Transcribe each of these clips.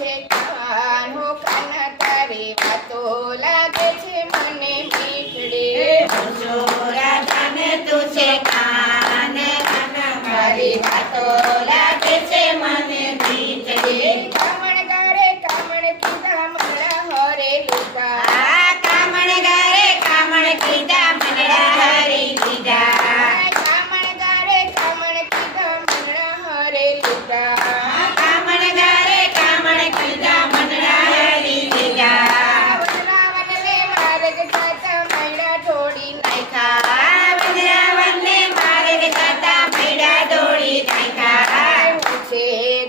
છે કાન હો કાના તારી વાતો લાગે છે મને મીઠડી પૂછો રાધાને તું છે કાન કાના તારી વાતો લાગે છે મને મીઠડી કામણ ગારે કામણ કીધા મનડા હરે લુકા આ કામણ ગારે કામણ કીધા મનડા હરી લીધા કામણ ગારે કામણ કીધા મનડા હરે લુકા કામણ ગારે કામણ કીધા મનડા હરી લીધા વનરાવનને માર્ગ જાતા મૈડા ઢોળી નાખ્યા વૃંદાવનને માર્ગ જાતા મૈડા દોડી નાખ્યા હું છે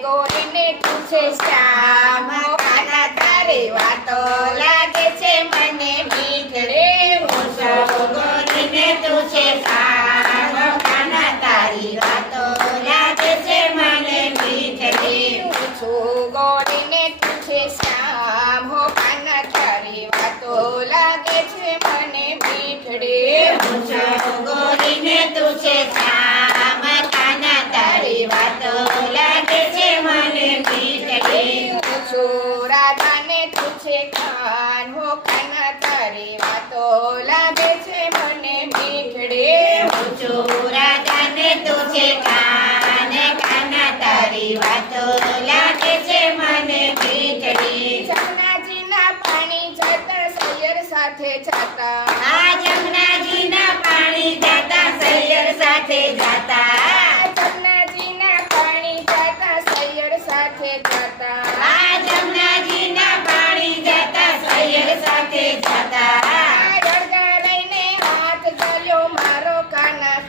ગોરીને તું છે શ્યામ કાના તારે વાતો લાગે છે મને મીઠડી હું છું ગોરીને તું છે સારો કાના તારી વાતો લાગે છે મને મીઠડી હું છું ગોરીને તું છે શ્યામ હો કાના તારી વાતો લાગે છે મને મીઠડી પૂછો ગોરીને તું છે શ્યામ કાના તારી વાતો લાગે છે મને મીઠડી હું છું રાધાને તું છે કાન હો કાના તારી વાતો લાગે છે મને મીઠડી પૂછો રાધાને તું છે કાન કાના તારી વાતો લાગે છે મને મીઠડી જમનાજીના પાણી જતા સૈયર સાથે જતા આ જમનાજીના પાણી જાતા સૈયર સાથે જાતા જમનાજીના પાણી જતા સૈયર સાથે જતા આ જમનાજીના પાણી જાતા સૈયર સાથે જાતા અડગા લઈને હાથ જલ્યો મારો કાના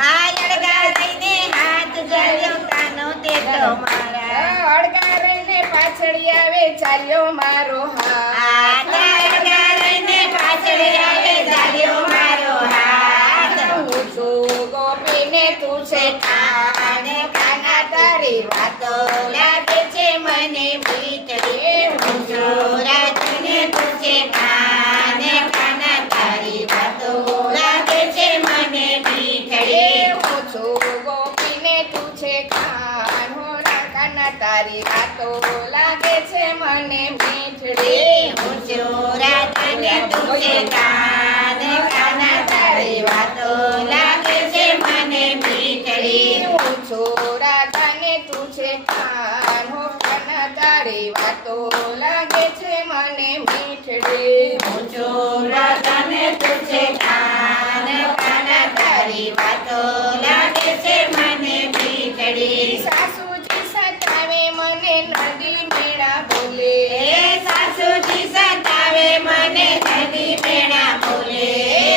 આ લડકા લઈને હાથ જલ્યો કાનો તે તો મારા અડગા લઈને પાછળ આવે ચાલ્યો મારો હાથ આ લડકા લઈને પાછળ આવે ચાલ્યો મારો હાથ હું છું ગોપીને તું છે કાન કાના તારી વાતો લાગે છે મને મીઠડી પૂછો રાધાને તું છે કાન કાના તારી વાતો લાગે છે મને મીઠડી હું છું ગોપીને તું છે કાન હો કાના તારી વાતો લાગે છે મને મીઠડી પૂછો રાધાને તું છે કાન કાના તારી વાતો લાગે છે મને મીઠડી હું છું રાધાને તું છે કાન હો કાના તારી વાતો લાગે છે મને મીઠડી પૂછો રાધાને તું છે કાન કાના તારી વાતો લાગે છે મને મીઠડી સાસુજી સતાવે મને નદી મેળા બોલે એ સાસુજી સતાવે મને નદી મેળા બોલે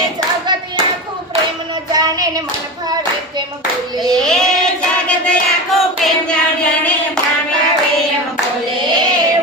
જગત આખું પ્રેમ ન જાણે ને મન ભાવે તેમ બોલે એ જગત આખો પ્રેમ જાણે ભાવે એમ બોલે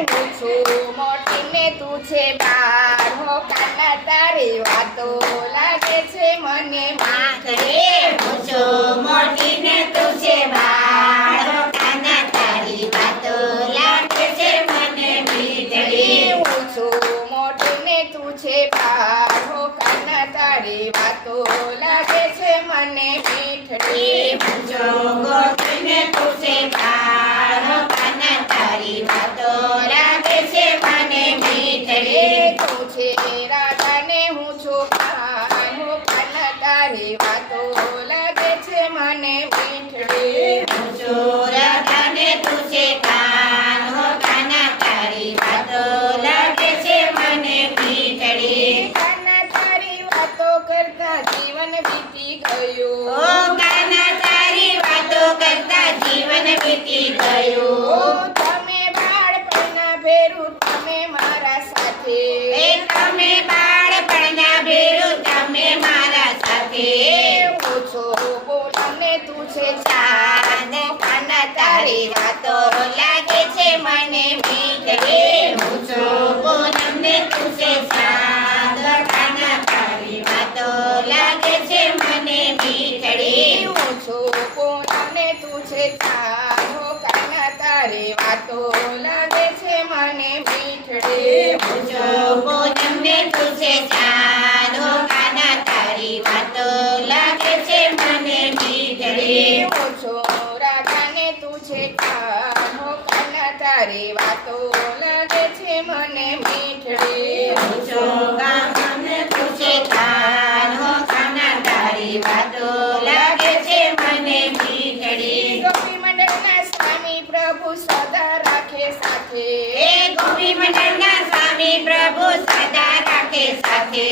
હું છું મોટી ને તું છે બાર હો કાના તારી વાતો લાગે છે મને આખરે પૂછો મોટીને તું છે બાળો કાના તારી વાતો લાગે છે મને મીઠડી હું છું મોટી ને તું છે બાર હો કાના તારી વાતો લાગે છે મને મીઠડી પૂછો મોટીને તું છે બાળો કાના તારી વાતો લાગે છે મને મીઠડી તું છે રાધાને હું છું કાન હો કાના તારી વાતો લાગે છે મને મીઠડી પૂછો રાધાને તું છે કાનો કાના તારી વાતો લાગે છે મને મીઠડી કાના તારી વાતો કરતા જીવન વીતી ઓ ગયું કાના તારી વાતો કરતા જીવન વીતી ગયું તમે બાળપણના ભેરું તમે મારા સાથે એ તમે બાળપણના ભેરું તમે મારા સાથે હું છું બોલને તું છે ચાંદ કાના તારી વાતો લાગે છે મને મીઠડી હું છું પૂનમને તું છે ચાંદ કાના તારી વાતો લાગે છે મને મીઠડી હું છું પૂનમને તું છે ચાંદ હો કાના તારી વાતો લાગે છે મને મીઠડી હું છું પૂનમને તું છે ચાંદ કાના તારી વાતો લાગે છે મને મીઠડી હું છું રાધાને તું છે કાન હો કાના તારી તારી વાતો લાગે છે મને મીઠડી ઊંચો ગામ અમને પૂછે કાનો કાના તારી વાતો લાગે છે મને મીઠડી. ગોપી મંડળના સ્વામી પ્રભુ સદા રાખે સાથે એ ગોપી મંડળના સ્વામી પ્રભુ સદા રાખે સાથે